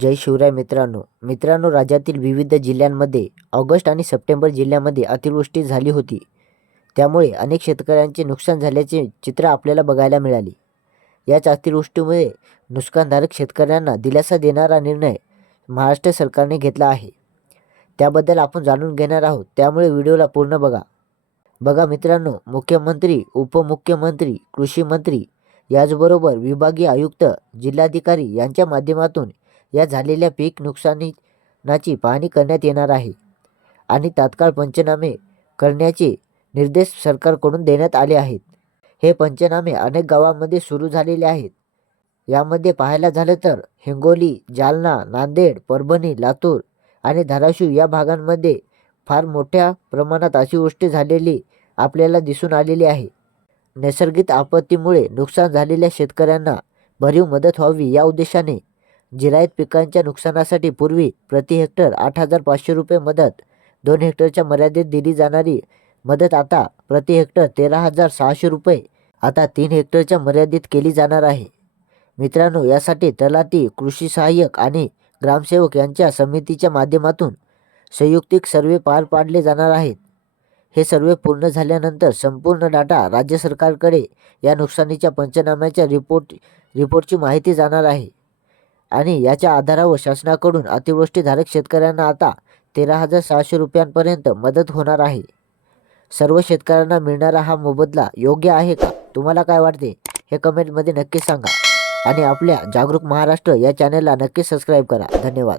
जय शिवराय मित्रांनो. मित्रांनो राज्यातील विविध जिल्ह्यांमध्ये ऑगस्ट आणि सप्टेंबर जिल्ह्यामध्ये अतिवृष्टी झाली होती. त्यामुळे अनेक शेतकऱ्यांचे नुकसान झाल्याचे चित्र आपल्याला बघायला मिळाले. याच अतिवृष्टीमुळे नुकसानधारक शेतकऱ्यांना दिलासा देणारा निर्णय महाराष्ट्र सरकारने घेतला आहे. त्याबद्दल आपण जाणून घेणार आहोत. त्यामुळे व्हिडिओला पूर्ण बघा. बघा मित्रांनो मुख्यमंत्री उपमुख्यमंत्री कृषी मंत्री याचबरोबर विभागीय आयुक्त जिल्हाधिकारी यांच्या माध्यमातून या झालेल्या पीक नुकसानीची पाहणी करण्यात येणार आहे. आणि तात्काळ पंचनामे करण्याचे निर्देश सरकारकडून देण्यात आले आहेत. हे पंचनामे अनेक गावांमध्ये सुरू झालेले आहेत. यामध्ये पाहायला झालं तर हिंगोली जालना नांदेड परभणी लातूर आणि धाराशिव या भागांमध्ये फार मोठ्या प्रमाणात अतिवृष्टी झालेली आपल्याला दिसून आलेली आहे. नैसर्गिक आपत्तीमुळे नुकसान झालेल्या शेतकऱ्यांना भरीव मदत व्हावी या उद्देशाने जिरायत पिकांच्या नुकसानासाठी पूर्वी प्रति हेक्टर आठ हजार पाचशे रुपये मदत दोन हेक्टरच्या मर्यादेत दिली जाणारी मदत आता प्रति हेक्टर तेरा हजार सहाशे रुपये आता तीन हेक्टरच्या मर्यादित केली जाणार आहे. मित्रांनो यासाठी तलाठी कृषी सहाय्यक आणि ग्रामसेवक यांच्या समितीच्या माध्यमातून संयुक्तिक सर्वे पार पाडले जाणार आहेत. हे सर्वे पूर्ण झाल्यानंतर संपूर्ण डाटा राज्य सरकारकडे या नुकसानीच्या पंचनाम्याच्या रिपोर्ट रिपोर्टची माहिती जाणार आहे. आणि याच्या आधारावर शासनाकडून अतिवृष्टीधारक शेतकऱ्यांना आता तेरा हजार सहाशे रुपयांपर्यंत मदत होणार आहे. सर्व शेतकऱ्यांना मिळणारा हा मोबदला योग्य आहे का? तुम्हाला काय वाटते? हे कमेंटमध्ये नक्की सांगा. आणि आपल्या जागरूक महाराष्ट्र या चॅनलला नक्की सबस्क्राईब करा. धन्यवाद.